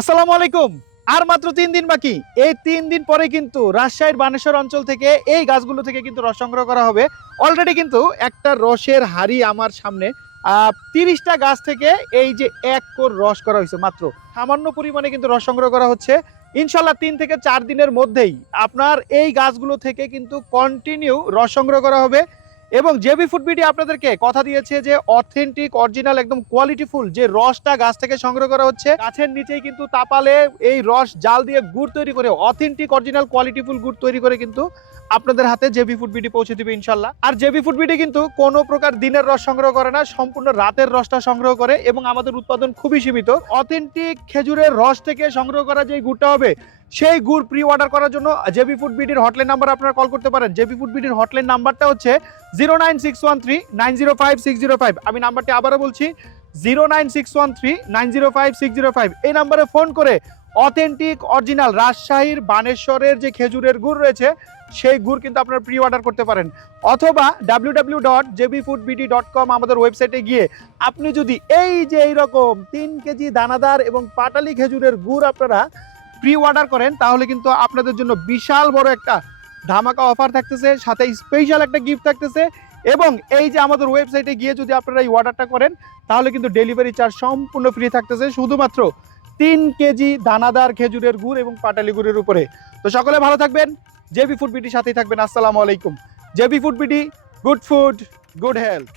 আসসালামু আলাইকুম। আর মাত্র ৩ দিন বাকি। এই ৩ দিন পরে কিন্তু রাজশাহীর বানেশ্বর অঞ্চল থেকে এই গাছগুলো থেকে কিন্তু রস সংগ্রহ করা হবে। অলরেডি কিন্তু একটা রসের হাড়ি আমার সামনে ৩০টা গাছ থেকে এই যে ১ কোর রস করা হয়েছে মাত্র। সামান্য পরিমাণে কিন্তু রস সংগ্রহ করা হচ্ছে। ইনশাল্লাহ ৩ থেকে ৪ দিনের মধ্যেই আপনার এই গাছগুলো থেকে কিন্তু কন্টিনিউ রস সংগ্রহ করা হবে। এবং জেবি ফুড বিডি আপনাদেরকে কথা দিয়েছে যে অথেন্টিক অরিজিনাল একদম কোয়ালিটিফুল যে রসটা গাছ থেকে সংগ্রহ করা হচ্ছে, গাছের নিচেই কিন্তু তাপালে এই রস জাল দিয়ে গুড় তৈরি করে অথেন্টিক অরিজিনাল কোয়ালিটিফুল গুড় তৈরি করে কিন্তু আপনাদের হাতে জেবি ফুড বিডি পৌঁছে দিবে ইনশাল্লাহ। আর জেবি ফুড বিডি কিন্তু কোনো প্রকার দিনের রস সংগ্রহ করে না, সম্পূর্ণ রাতের রসটা সংগ্রহ করে এবং আমাদের উৎপাদন খুবই সীমিত। অথেন্টিক খেজুরের রস থেকে সংগ্রহ করা যে গুড়টা হবে সেই গুড় প্রি অর্ডার করার জন্য জেবি ফুড বিডির হটলাইন নাম্বার আপনারা কল করতে পারেন। জেবি ফুড বিডির হটলাইন নাম্বারটা হচ্ছে 09613905605। আমি নাম্বারটি আবারও বলছি 09613905605। এই নাম্বারে ফোন করে অথেন্টিক অরিজিনাল রাজশাহীর বানেশ্বরের যে খেজুরের গুড় রয়েছে সেই গুড় কিন্তু আপনারা প্রি অর্ডার করতে পারেন, অথবা www.jbfoodbd.com আমাদের ওয়েবসাইটে গিয়ে আপনি যদি এই যে এইরকম 3 কেজি দানাদার এবং পাটালি খেজুরের গুড় আপনারা প্রি অর্ডার করেন তাহলে কিন্তু আপনাদের জন্য বিশাল বড় একটা ধামাকা অফার থাকতেছে, সাথে স্পেশাল একটা গিফট থাকতেছে। এবং এই যে আমাদের ওয়েবসাইটে গিয়ে যদি আপনারা এই অর্ডারটা করেন তাহলে কিন্তু ডেলিভারি চার্জ সম্পূর্ণ ফ্রি থাকতেছে, শুধুমাত্র 3 কেজি দানাদার খেজুরের গুড় এবং পাটালি গুড়ের উপরে। তো সকলে ভালো থাকবেন, জেবি ফুড বিডির সাথেই থাকবেন। আসসালামু আলাইকুম। JB food BD, good food, good health.